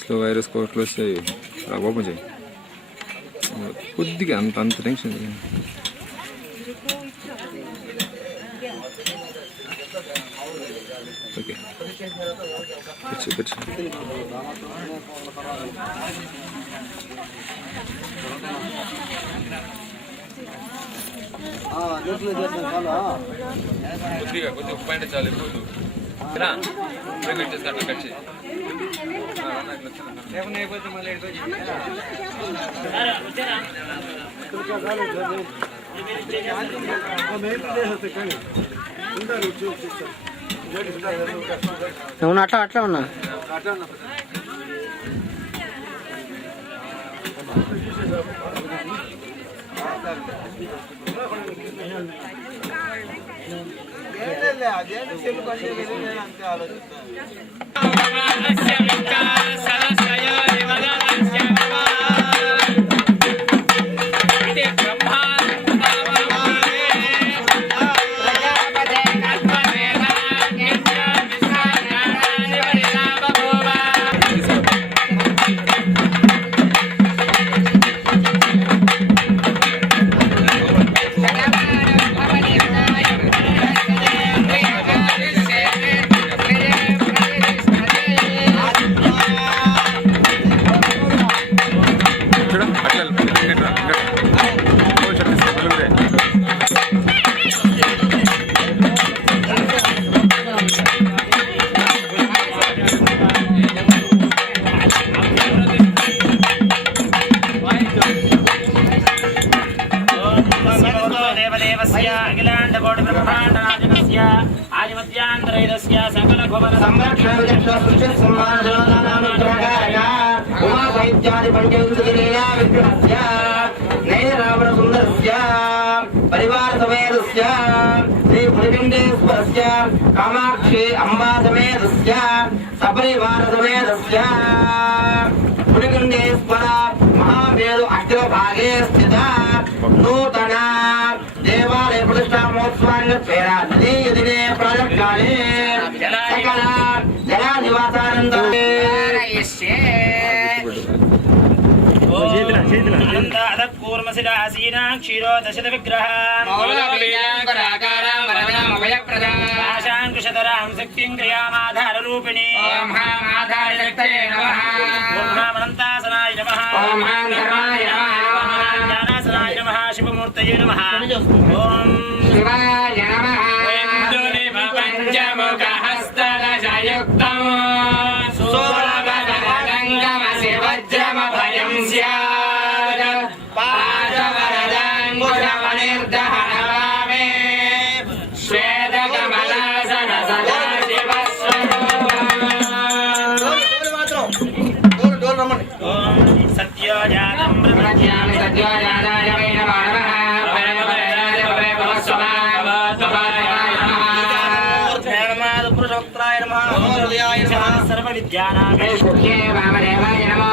Slow virus close చేయి, open చేయి కొద్దిగా, అంత టెన్షన్. ఓకే కొద్దిగా పైన చాలు కట్ చేయి. అవును, అట్లా అట్లా ఉన్నా. అదేంటి సెల్ పని అంతే परिवार समेतस्य श्री पुलिपिंडेश्वरस्य कामाक्षी अंबा समेतस्य सपरिवार समेतस्य पुलिपिंडेश्वर महावेद अग्रभागे स्थित नूतन देवालय प्रतिष्ठा महोत्सवाన్ని दिने प्रारंभकाले सकल जलाधिवासानंद क्षीरो दशत विग्रह आशांकुशतरां शक्तिं क्रियामाधार रूपिणी अनंतासनाय नमः ज्ञानासनाय नमः शिवमूर्तये नमः ओम शिवाय नमः पंचमुखहस्तदशयुक्तं वज्रमभयं स्यात् पादवरदाङ्गुशमनिर्दहनवामे श्वेतकमलासन सदाशिवस्वरूपम् सत्योजातं प्रपद्यामि सत्योजाताय वै नमो नमः सर्वविद्यानां वामदेवाय नमः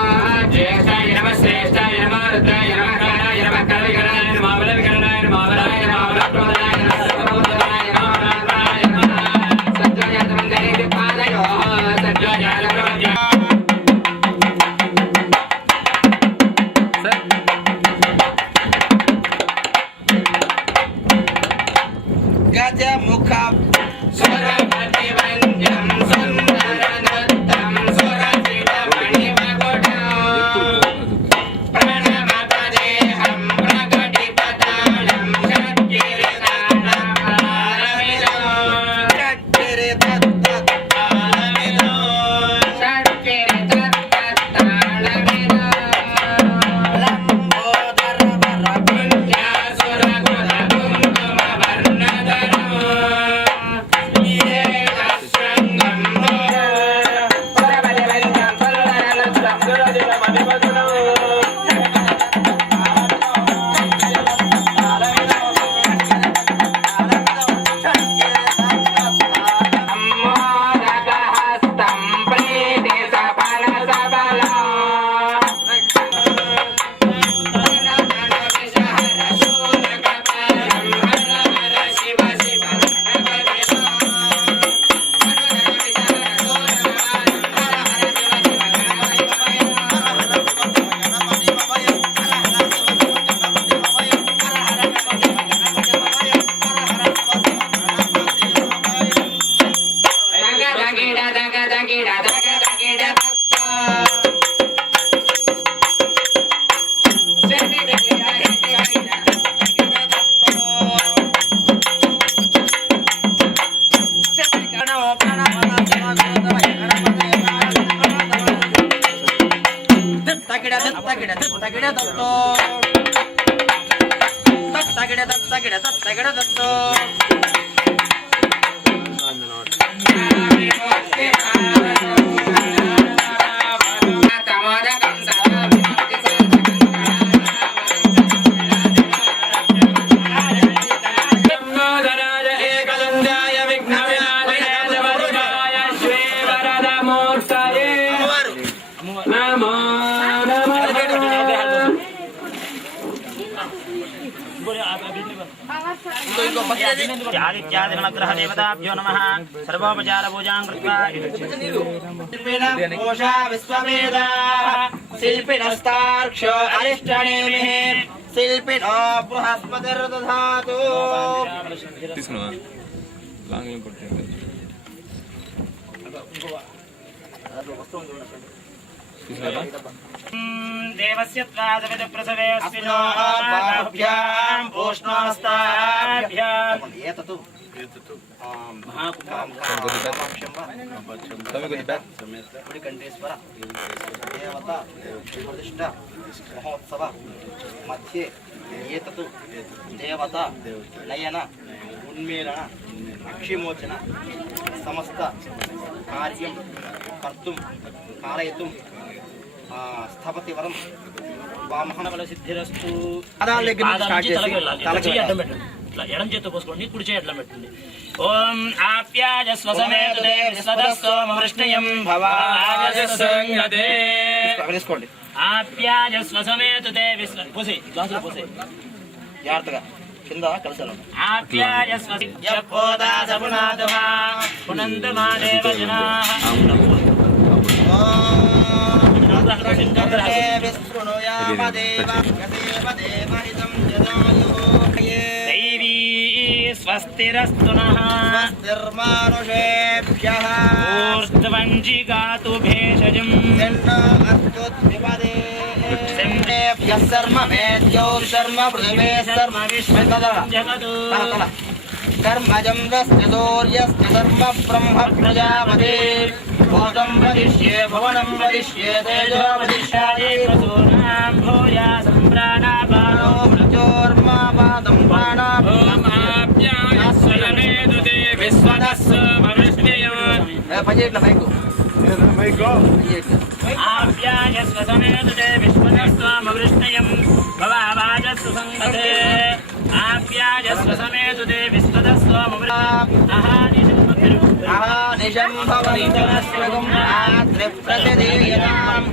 ज्येष्ठाय नमः श्रेष्ठाय नमः रुद्राय नमः कालाय नमः कविकराय नमः बलविकराय नमः बलाय नमः बलप्रदाय नमः सर्वभूताय नमः रामाय नमः सत्योजातमङ्गले विपादयोः सत्योजातप्रपद्या गजमुखा सुरपतिवन्द्यं सुन्दरनृत्यं सुरसितमणिमकुटं प्रणमपदेहं प्रकटिपदानं षट्किरीटानपालमिदं लम्बोदरवरपुण्यसुरकुलकुङ्कुमवर्णधरम् आदित्यादिनमग्रह देवताभ्यो नमः सर्वोपचार पूजां कृत्वा शिल्पिनोषा विश्ववेदाः शिल्पिनस्तार्क्ष्यो अरिष्टनेमिः शिल्पिनो बृहस्पतिर्दधातु తీసుకున్నావా లాంగ్ లింక్ కొట్టింది తీసుకున్నారా देवस्य त्वादविद प्रसवेऽस्मिन् बाहुभ्यां पूष्णोस्ताभ्याम् एततु देवता प्रतिष्ठा महोत्सव मध्ये एततु देवता नयन उन्मीलन अक्षिमोचन समस्त कार्यं कर्तुं कारयितुं స్థపతి వరం వామహనబల సిద్ధిరస్తు ఎడం చేత పోసుకోండి కుడి చేయి అట్లా పెట్టండి ఓం ఆప్యాయ స్వసమేతే విశ్వదస్సోమవృష్ణయం భవాజసంగతే వేసుకోండి ఆప్యాయ స్వసమేతే విశ్వ పోసే గ్లాసులో పోసే జాగ్రత్తగా కింద కలసాలు ఆప్యాయ స్వసపోదా సపునాదమా పునందమా దేవజనాః दैवी स्वस्तिरस्तु नः स्वस्तिर्मानुषेभ्यः ऊर्ध्वञ्जिगातु भेषजम् सेन्द्रेभ्यः शर्म मेद्यो शर्म पृथिवे शर्म विश्वजगतु कर्मजं रस्यदोर्यस्य धर्म ब्रह्म प्रजापते भूतं वदिष्ये भवनं वदिष्ये तेजो वदिष्याये प्रसूनां भूया सम्प्राणापानो मृत्योर्मा पादं प्राणापाप्याय स्वयमेतु ते विश्वदस्सोमवृष्णियम् आप्याय स्वसमेतु ते विश्वदस्सोमवृष्णियम् भवावाजस्सु संगते आप्याय स्वसमेतु ते निशं भवन्तरस्वगुम् आत्रिप्रतिदीयताम्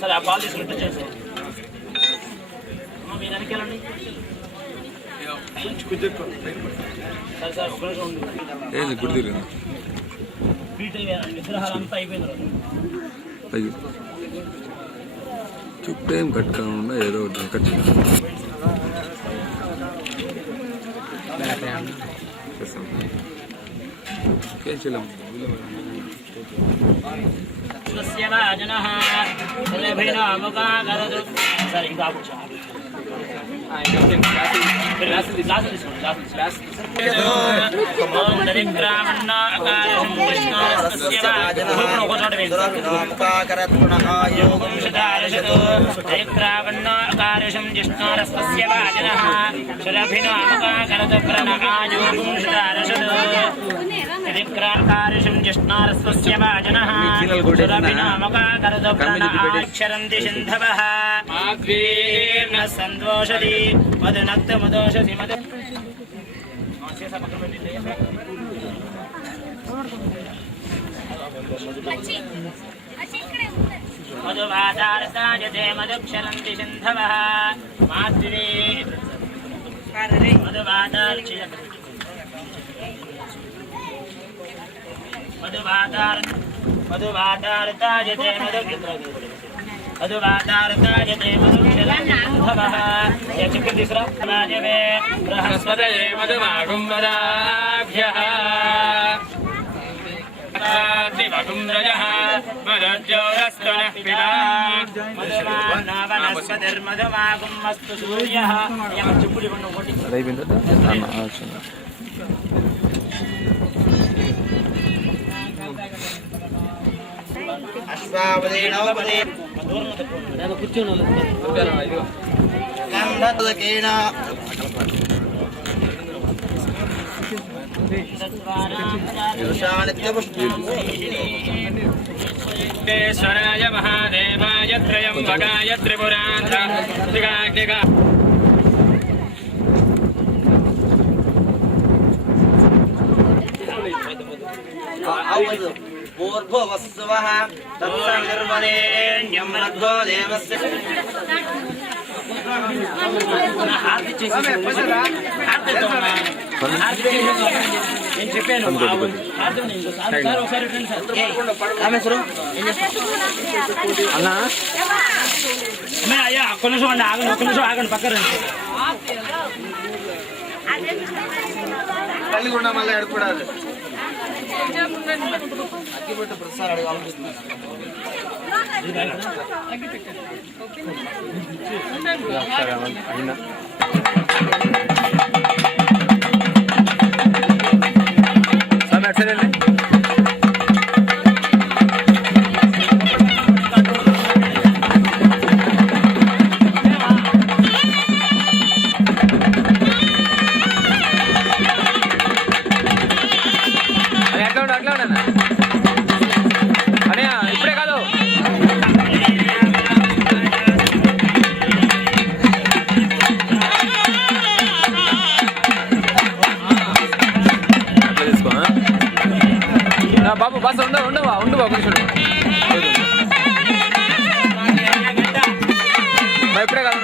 సరే ఆ పాలు తీసుకుంటే చేసేది మీరు వెనకాలండి సరే సార్ ఒక నిమిషం ఉండు ఏంది గుడి తిరిగింది విగ్రహాలంతా అయిపోయింది అయ్యో చుట్టూ ఏం కట్టుకోకుండా ఏదో ఒకటి కట్టి ఏం చేయలేము సరే ఇంకా జ్యేష్ఠారషం జిష్ణారస్య వాజనః దిక్రాకారిషం జిష్ణారస్య వాజనః సురభినామకాకరదప్రణాక్షరంతి సింధవః మాగ్వేర్న సందోషది మదనక్తమదోషసి మద మధువాదారసాయతే మధుక్షరంతి సింధవః మాద్వే మధువాదార్చయ మధువాదారతాయతే మధువాదారతాయతే మధుక్షరంతిః యచక్ర తీసురా రాజవే బృహస్పతయే మధుమాగుం వదాభ్యః దివగుం రజః మదజ్యోరస్తనః పితా మధుమానవనస్పతిర్మధుమాగుం మస్తు సూర్యః యమ చెప్పులు కొన్న ఒకటి అయిపోయిందా అశ్వావదే నవపదే గంధకేన విశ్వేశ్వరాయ మహాదేవాయ త్రయంబకాయ త్రిపురాంతకాగ్నిక పూర్భవస్వః తత్సవితుర్వరేణ్యం భర్గో దేవస్య నేను చెప్పాను అయ్యా ఒక్క నిమిషం అండి ఆగండి ఒక్క నిమిషం ఆగండి పక్కన తల్లి కూడా మళ్ళీ ఎడకూడదు అగ్గిపెట్టు ప్రసాద్ అడగాలనిపిస్తుంది ఇప్పుడే కాదు బాబు బస్ ఉండవా ఉండు బాబు ఇప్పుడే కాదు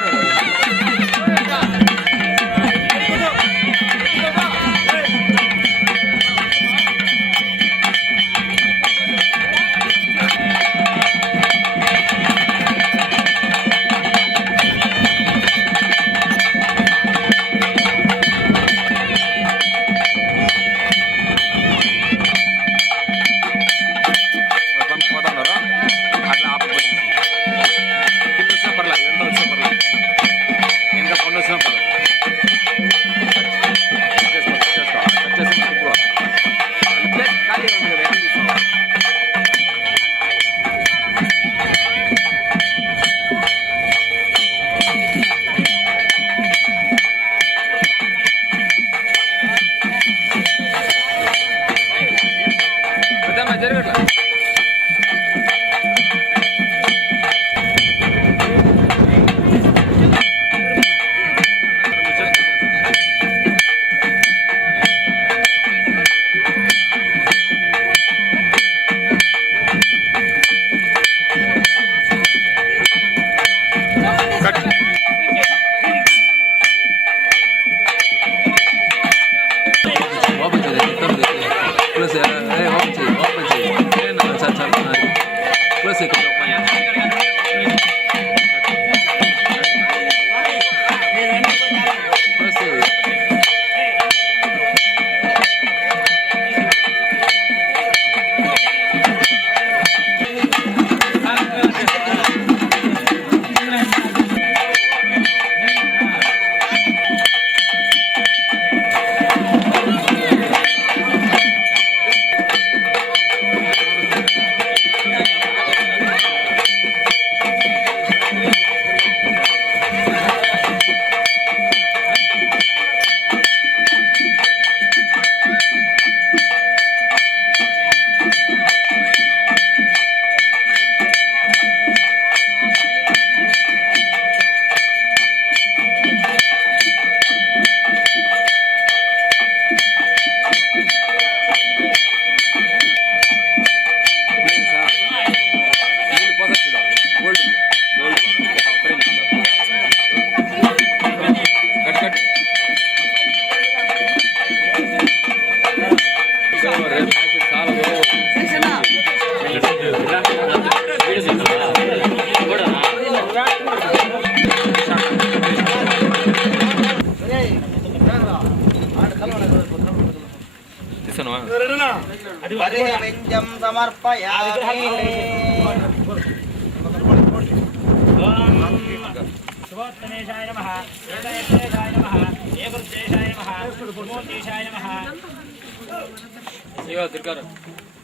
పరిహవ్యం సమర్పయామి. శివోత్తమేశాయ నమః ఏకనేత్రేశాయ నమః ఏకరుద్రేశాయ నమః మూర్తీశాయ నమః శివ దుర్గారావు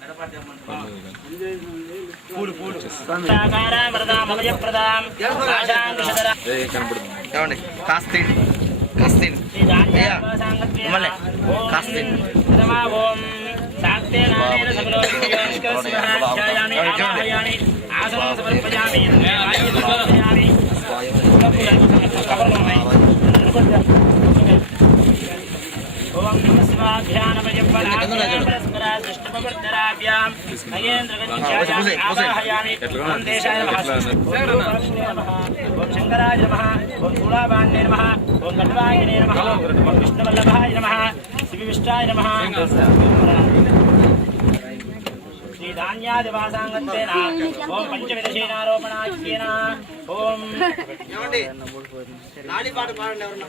కనపడుతుంది ఏమండి కాస్తిన్ మిమ్మల్ని కాస్తిన్ శంకరాయ నమః ఓం శూలాభాండే నమః ఓం గణవాయనే నమః ఓం విష్ణువల్లభాయ నమః శివవిష్టాయ నమః శ్రీ ధాన్యాదివాసాంగత్వేన ఓం పంచవిధశేనారోపణాఖ్యేన ఓం ఏమండి నాని పాట పాడండి ఎవరన్నా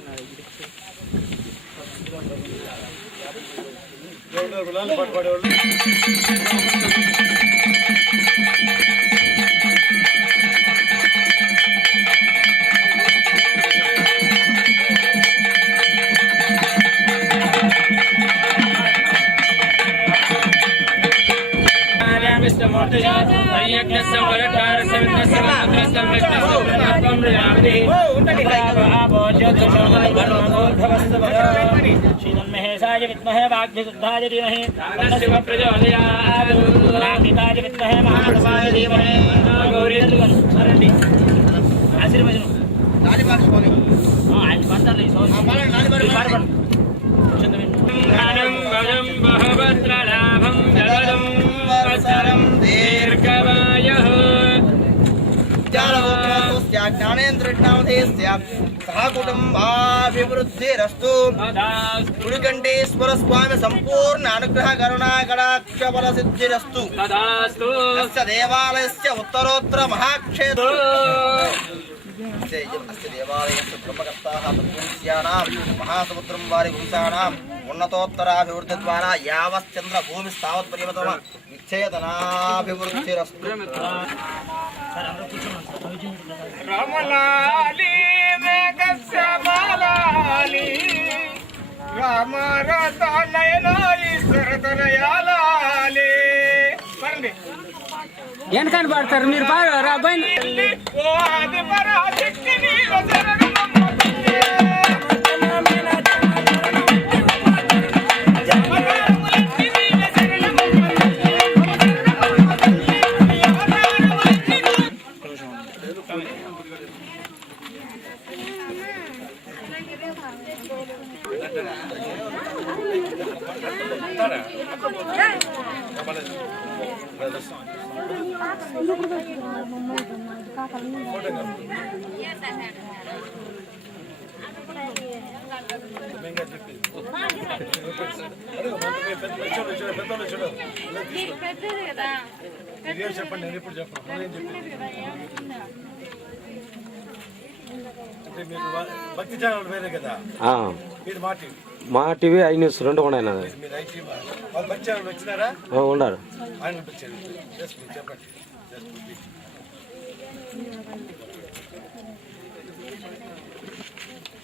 శ్రీమన్మహేశాయ విద్మహే వాగ్భిశుద్ధాయ ధీమహి తన్నో ప్రచోదయాత్ రామితాయ విద్మహే మహాదేవాయ ధీమహి రండి ఆశీర్వచనం నాని పాట పాడండి ఆయన పంటారు ఈ సోని నాని పాట పాడబడు ధనం భజం బహుభద్రలాభం జలదం వత్సరం దీర్ఘవాయః జ్ఞానేంద్రజ్ఞామధేస్య సహ కుటుంబాభివృద్ధిరస్తు గురుకంఠేశ్వర స్వామి సంపూర్ణ అనుగ్రహ కరుణా కటాక్ష బల సిద్ధిరస్తు తదాస్తు అస్య దేవాలయస్య ఉత్తరోత్తర మహాక్షేత్ర అస్య దేవాలయస్య బ్రహ్మకర్తాః తత్వంస్యానాం మహాసముద్రం వారి వంశానాం ఉన్నతోత్తరాభివృద్ధి ద్వారా యావశ్చంద్ర భూమి స్థావత్ పర్యవతమ విచ్ఛేదనాభివృద్ధిరస్తు రమలాలి మేఘశ్యామలాలి రామ రతనయనాయి సరతనయాలాలి పరండి ఏం కనబడతారు మీరు పాడారా అబ్బాయి ఓ ఆది పరాశక్తి నీవ శరణం చెప్పండి నేను ఇప్పుడు చెప్పను అంటే మీకు భక్తి ఛానల్ వేరే కదా మీరు మా టీవీ ఐ న్యూస్ రెండు ఉన్నాయి నా మీరు ఐ టీవీ వాళ్ళు భక్తి ఛానల్ వచ్చినారా ఉన్నారు ఆయన వచ్చారు చెప్పండి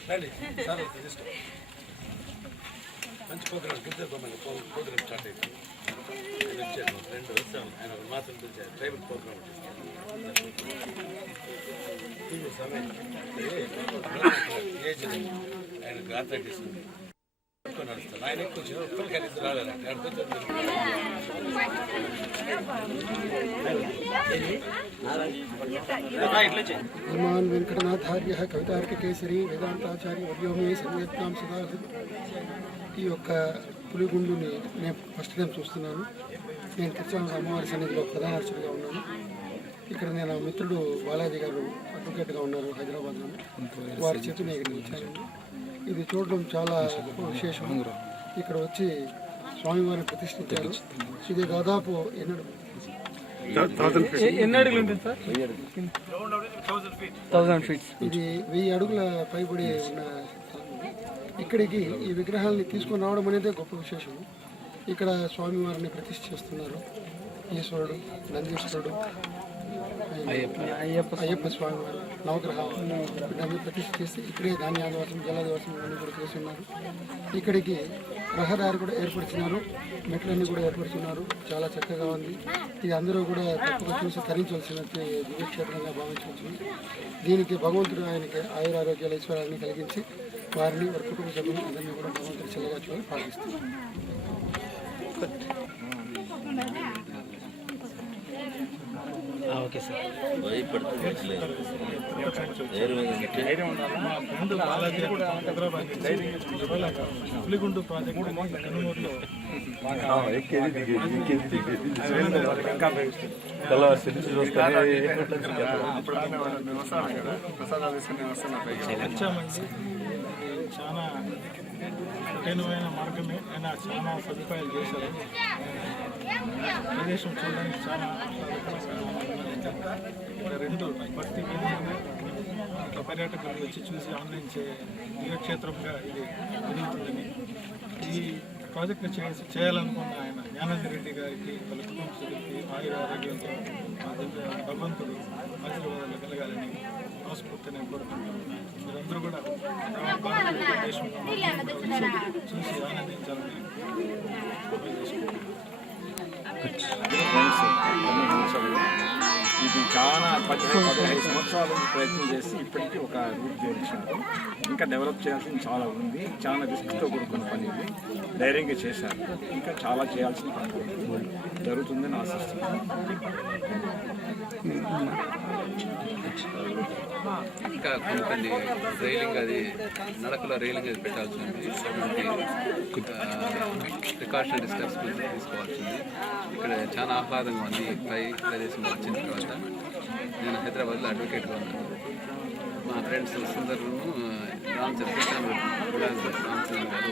రండి సార్ తీసుకో మంచి ప్రోగ్రామ్ గుర్తు ప్రోగ్రామ్ స్టార్ట్ అయింది వచ్చారు రెండు వస్తాం ఆయన మాత్రం పిలిచారు ట్రైబల్ ప్రోగ్రామ్ సమయం ఏజ్ ఆయన ఆర్థరైటిస్ నడుస్తాను ఆయన కొంచెం ఒక్కరికి రాలేదంటే హనుమాన్ వెంకటనాథార్య కవితార్క కేసరి వేదాంతాచార్య వర్యో మే సంయత్నాం సదా. ఈ యొక్క పులిగుండుని నేను ఫస్ట్ టైం చూస్తున్నాను. నేను తిరుచానూరు అమ్మవారి సన్నిధిలో ప్రధాన అర్చకుడిగా ఉన్నాను. ఇక్కడ నేను మిత్రుడు బాలాజీ గారు అడ్వకేట్గా ఉన్నారు హైదరాబాద్లో. వారి చేతి నేను ఇక్కడ వచ్చానండి. ఇది చూడడం చాలా విశేషం. ఇక్కడ వచ్చి స్వామివారిని ప్రతిష్ఠించారు. ఇది దాదాపు ఎన్నడు 1000 ఫీట్. ఇది 1000 అడుగుల పైబడి ఉన్న ఇక్కడికి ఈ విగ్రహాలని తీసుకొని రావడం అనేది గొప్ప విశేషం. ఇక్కడ స్వామివారిని ప్రతిష్ఠ చేస్తున్నారు. ఈశ్వరుడు, నందీశ్వరుడు, అయ్యప్ప స్వామివారు, నవగ్రహాలు వీటన్ని ప్రతిష్ఠ చేసి ఇక్కడే ధాన్యాదివాసం, జలాదివాసం ఇవన్నీ కూడా చేస్తున్నారు. ఇక్కడికి రహదారి కూడా ఏర్పరిచినారు, మెట్లన్నీ కూడా ఏర్పరిచినారు. చాలా చక్కగా ఉంది. ఇది అందరూ కూడా తప్పక చూసి తరించవలసిన దివ్యక్షేత్రంగా భావించవచ్చు. దీనికి భగవంతుడు ఆయనకి ఆయురారోగ్యాల ఐశ్వర్యాన్ని కలిగించి వారిని వారి కుటుంబ సభ్యులు అందరినీ కూడా భగవంతుడు చల్లగా చూడాలని ప్రార్థిస్తున్నారు. Okay sir. పులిగుండు ప్రాజెక్టు కనుమూరులో చాలా కఠినమైన మార్గమే అయినా చాలా సదుపాయాలు చేశారు. ప్రదేశం చూడడానికి చాలా రెండు భక్తి ఇట్లా పర్యాటకులు వచ్చి చూసి ఆనందించే దివ్యక్షేత్రంగా ఇది ఎదుగుతుందని ఈ ప్రాజెక్టు చేయాలనుకున్న ఆయన జ్ఞానేంద్ర రెడ్డి గారికి వాళ్ళ కుటుంబ సభ్యులకి ఆయురారోగ్యంతో భగవంతుడు ఆశీర్వాదాలు కలగాలని మనస్ఫూర్తిని కోరుకుంటున్నాను. మీరందరూ కూడా భారతదేశంలో చూసి ఆనందించాలని ఇది చాలా 15 సంవత్సరాలు ప్రయత్నం చేసి ఇప్పటికీ ఒక రూట్ జోడించారు. ఇంకా డెవలప్ చేయాల్సింది చాలా ఉంది. చాలా రిస్క్తో కూడుకున్న పని ఇది. ధైర్యంగా చేశారు. ఇంకా చాలా చేయాల్సిన పని జరుగుతుందని ఆశిస్తున్నాను. ఇంకా కొన్ని రైలింగ్ అది నడకలో రైలింగ్ అది పెట్టాల్సి ఉంది. ప్రికాషనరీ స్టెప్స్ తీసుకోవాల్సింది. ఇక్కడ చాలా ఆహ్లాదంగా ఉంది. పై ప్రదేశం వచ్చిన తర్వాత నేను హైదరాబాద్లో అడ్వకేట్గా ఉన్నాను. మా ఫ్రెండ్స్ సుందరు రామచంద్ర కూడా రామచంద్ర గారు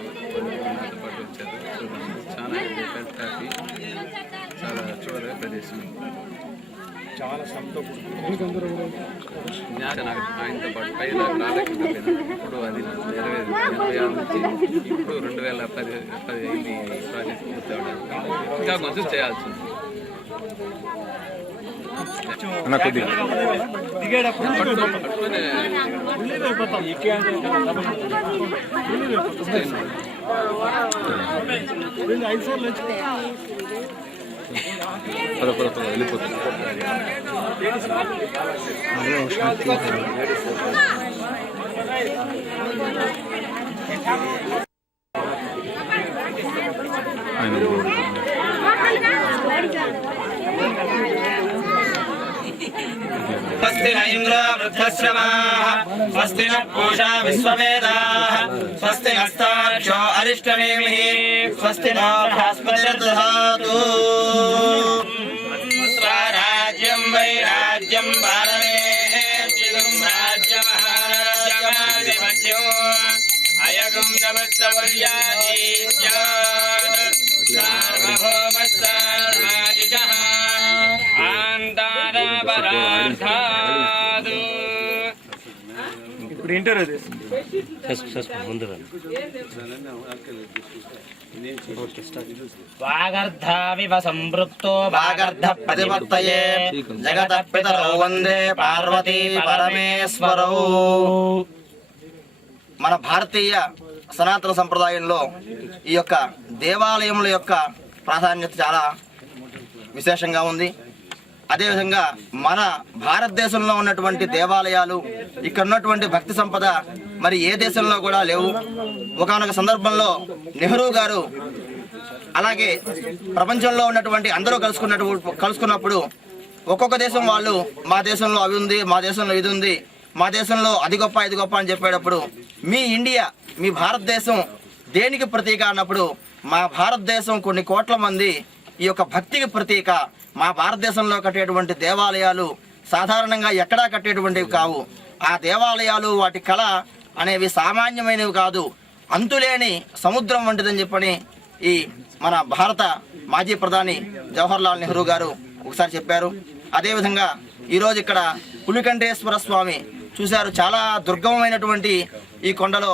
నాతో పాటు వచ్చారు. చాలా హ్యాపీ. చాలా చూడదగ్గ ప్రదేశం. చాలా సంతోషం. ఆయనతో పాటు పైదాకా రాలేకపోయినా ఇప్పుడు అది 2086 నుంచి ఇప్పుడు 2010 అయింది ప్రాజెక్ట్ పూర్తి అవడానికి. ఇంకా కొంచెం చేయాల్సింది. వెళ్ళిపోతుంది. స్వస్తి న ఇంద్ర వృద్ధశ్రవాః స్వస్తి న పూషా విశ్వవేదాః స్వస్తి నస్తాక్షో అరిష్టనేమిః స్వస్తి నో బృహస్పతిర్దధాతు. స్వరాజ్యం వైరాజ్యం భారతేః రాజ్యమహారాజ్యమాధిపత్యో అయగం నమస్తవర్యాది స్యాత్ సార్వభౌమస్సర్వాదిశః ఆంతారపరార్థాదు. ఇప్పుడు ఇంటర్వ్యూ ముందు వాగర్ధావివ సంపృక్తో వాగర్ధ ప్రతిపత్తయే జగత పితరౌ వందే పార్వతీ పరమేశ్వరౌ. మన భారతీయ సనాతన సంప్రదాయంలో ఈ యొక్క దేవాలయముల యొక్క ప్రాధాన్యత చాలా విశేషంగా ఉంది. అదేవిధంగా మన భారతదేశంలో ఉన్నటువంటి దేవాలయాలు, ఇక్కడ ఉన్నటువంటి భక్తి సంపద మరి ఏ దేశంలో కూడా లేవు. ఒకానొక సందర్భంలో నెహ్రూ గారు అలాగే ప్రపంచంలో ఉన్నటువంటి అందరూ కలుసుకున్నప్పుడు ఒక్కొక్క దేశం వాళ్ళు మా దేశంలో అవి ఉంది, మా దేశంలో ఇది ఉంది, మా దేశంలో అది గొప్ప ఇది గొప్ప అని చెప్పేటప్పుడు మీ ఇండియా, మీ భారతదేశం దేనికి ప్రతీక అన్నప్పుడు మా భారతదేశం కొన్ని కోట్ల మంది ఈ యొక్క భక్తికి ప్రతీక. మా భారతదేశంలో కట్టేటువంటి దేవాలయాలు సాధారణంగా ఎక్కడా కట్టేటువంటివి కావు. ఆ దేవాలయాలు వాటి కళ అనేవి సామాన్యమైనవి కాదు, అంతులేని సముద్రం వంటిదని చెప్పని ఈ మన భారత మాజీ ప్రధాని జవహర్లాల్ నెహ్రూ గారు ఒకసారి చెప్పారు. అదేవిధంగా ఈరోజు ఇక్కడ పులికంఠేశ్వర స్వామి చూశారు. చాలా దుర్గమమైనటువంటి ఈ కొండలో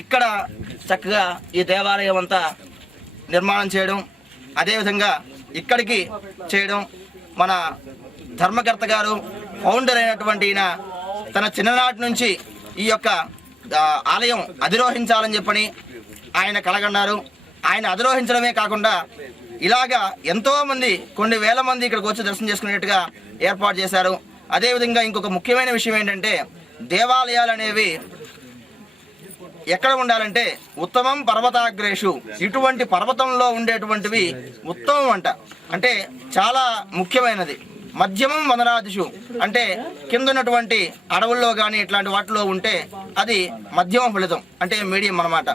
ఇక్కడ చక్కగా ఈ దేవాలయం అంతా నిర్మాణం చేయడం, అదేవిధంగా ఇక్కడికి చేయడం, మన ధర్మకర్త గారు ఫౌండర్ అయినటువంటి ఈయన తన చిన్ననాటి నుంచి ఈ యొక్క ఆలయం అధిరోహించాలని చెప్పని ఆయన కలగన్నారు. ఆయన అధిరోహించడమే కాకుండా ఇలాగా ఎంతోమంది కొన్ని వేల మంది ఇక్కడికి వచ్చి దర్శనం చేసుకునేట్టుగా ఏర్పాటు చేశారు. అదేవిధంగా ఇంకొక ముఖ్యమైన విషయం ఏంటంటే దేవాలయాలు అనేవి ఎక్కడ ఉండాలంటే ఉత్తమం పర్వతాగ్రేషు, ఇటువంటి పర్వతంలో ఉండేటువంటివి ఉత్తమం అంట, అంటే చాలా ముఖ్యమైనది. మధ్యమం వనరాదిషు అంటే కింద ఉన్నటువంటి అడవుల్లో కానీ ఇట్లాంటి వాటిలో ఉంటే అది మధ్యమ ఫలితం, అంటే మీడియం అన్నమాట.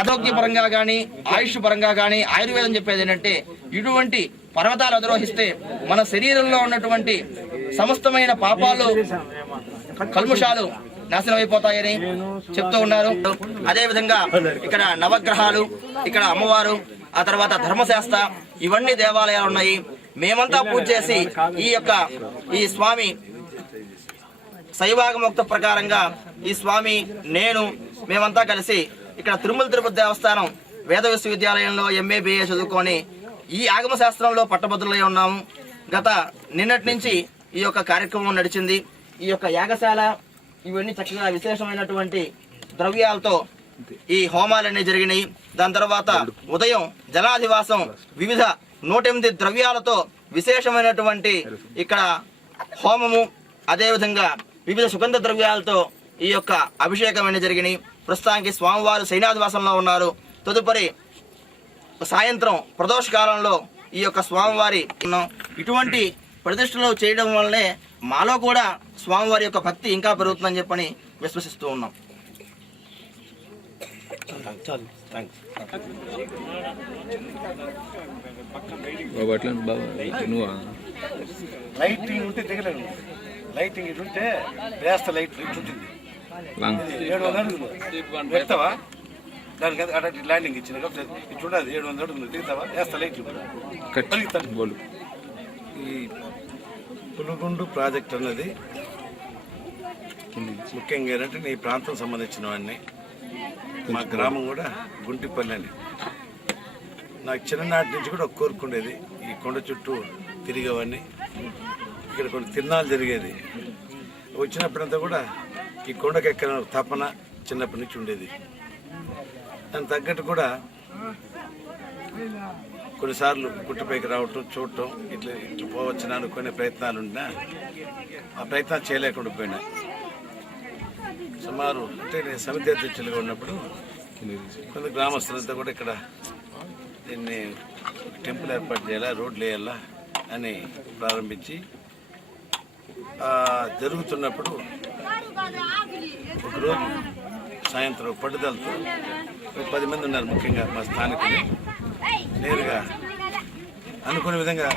ఆరోగ్యపరంగా కానీ ఆయుష్ పరంగా కానీ ఆయుర్వేదం చెప్పేది ఏంటంటే ఇటువంటి పర్వతాలు అధిరోహిస్తే మన శరీరంలో ఉన్నటువంటి సమస్తమైన పాపాలు కల్ముషాలు నాశనం అయిపోతాయని చెప్తూ ఉన్నారు. అదేవిధంగా ఇక్కడ నవగ్రహాలు, ఇక్కడ అమ్మవారు, ఆ తర్వాత ధర్మశాస్త్ర, ఇవన్నీ దేవాలయాలు ఉన్నాయి. మేమంతా పూజ చేసి ఈ స్వామి శైవాగమోక్త ప్రకారంగా ఈ స్వామి మేమంతా కలిసి ఇక్కడ తిరుమల తిరుపతి దేవస్థానం వేద విశ్వవిద్యాలయంలో MA BA చదువుకొని ఈ ఆగమ శాస్త్రంలో పట్టభద్రులై ఉన్నాము. గత నిన్నటి నుంచి ఈ యొక్క కార్యక్రమం నడిచింది. ఈ యొక్క యాగశాల ఇవన్నీ చక్కగా విశేషమైనటువంటి ద్రవ్యాలతో ఈ హోమాలన్నీ జరిగినాయి. దాని తర్వాత ఉదయం జలాధివాసం వివిధ 108 ద్రవ్యాలతో విశేషమైనటువంటి ఇక్కడ హోమము, అదేవిధంగా వివిధ సుగంధ ద్రవ్యాలతో ఈ యొక్క అభిషేకం అనేది జరిగినాయి. ప్రస్తుతానికి స్వామివారు శయనాధివాసంలో ఉన్నారు. తదుపరి సాయంత్రం ప్రదోష కాలంలో ఈ యొక్క స్వామివారి ఇటువంటి ప్రతిష్టలు చేయడం వల్లనే మాలో కూడా స్వామివారి యొక్క భక్తి ఇంకా పెరుగుతుందని చెప్పని విశ్వసిస్తూ ఉన్నాం. లైటింగ్ ఉంటే దిగలేదు. లైటింగ్ ఇటు ఉంటే వేస్తా లైట్ ఇట్లుంటుంది. 700 అడుగులు ఎత్తావా దానికి అటు ల్యాండింగ్ ఇచ్చిన ఇట్లుండదు. 700 అడుగులు దిగుతావా వేస్తా లైట్లు పెరుగుతాను. ఈ పులుగుండు ప్రాజెక్ట్ అన్నది ముఖ్యంగా ఏంటంటే ఈ ప్రాంతం సంబంధించిన వాడిని, మా గ్రామం కూడా గుంటిపల్లి అని. నాకు చిన్ననాటి నుంచి కూడా ఒక కోరుకుండేది ఈ కొండ చుట్టూ తిరిగేవాడిని. ఇక్కడ కొన్ని తిరునాళ్ళు జరిగేది. వచ్చినప్పుడంతా కూడా ఈ కొండకు ఎక్కిన తపన చిన్నప్పటి నుంచి ఉండేది. దానికి తగ్గట్టు కూడా కొన్నిసార్లు గుట్టపైకి రావటం చూడటం ఇట్లా పోవచ్చున అనుకునే ప్రయత్నాలు ఉన్నా ఆ ప్రయత్నాలు చేయలేకుండా పోయినా. సుమారు అంటే నేను సమితి అధ్యక్షులుగా ఉన్నప్పుడు కొంత గ్రామస్తులంతా కూడా ఇక్కడ దీన్ని టెంపుల్ ఏర్పాటు చేయాలా, రోడ్లు వేయాలా అని ప్రారంభించి జరుగుతున్నప్పుడు ఒకరోజు సాయంత్రం పట్టుదలతో 10 మంది ఉన్నారు, ముఖ్యంగా మా స్థానికులు. నేరుగా అనుకునే విధంగా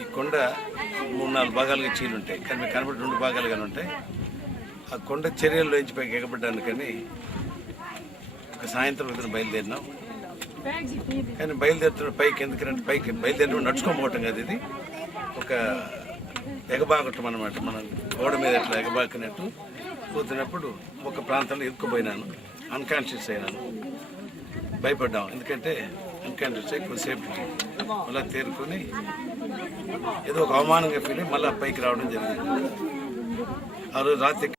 ఈ కొండ 3-4 భాగాలుగా చీలుంటాయి, కానీ మీకు కనబడి 2 భాగాలుగానే ఉంటాయి. ఆ కొండ చర్యల్లోంచి పైకి ఎగబడ్డానికని ఒక సాయంత్రం ఇద్దరు బయలుదేరినాం. కానీ బయలుదేరుతున్న పైకి ఎందుకంటే పైకి బయలుదేరి నడుచుకోకపోవటం కదా, ఇది ఒక ఎగబాకటం అనమాట. మనం గోడ మీద ఎట్లా ఎగబాకినట్టు పోతున్నప్పుడు ఒక ప్రాంతంలో ఇరుక్కుపోయినాను. అన్కాన్షియస్ అయినాను, భయపడ్డాం. ఎందుకంటే అన్కాన్షియస్ అయి కొద్దిసేపటికి మళ్ళీ తేరుకొని ఏదో ఒక అవమానంగా ఫీల్ అయ్యి మళ్ళీ పైకి రావడం జరిగింది. ఆ రోజు రాత్రి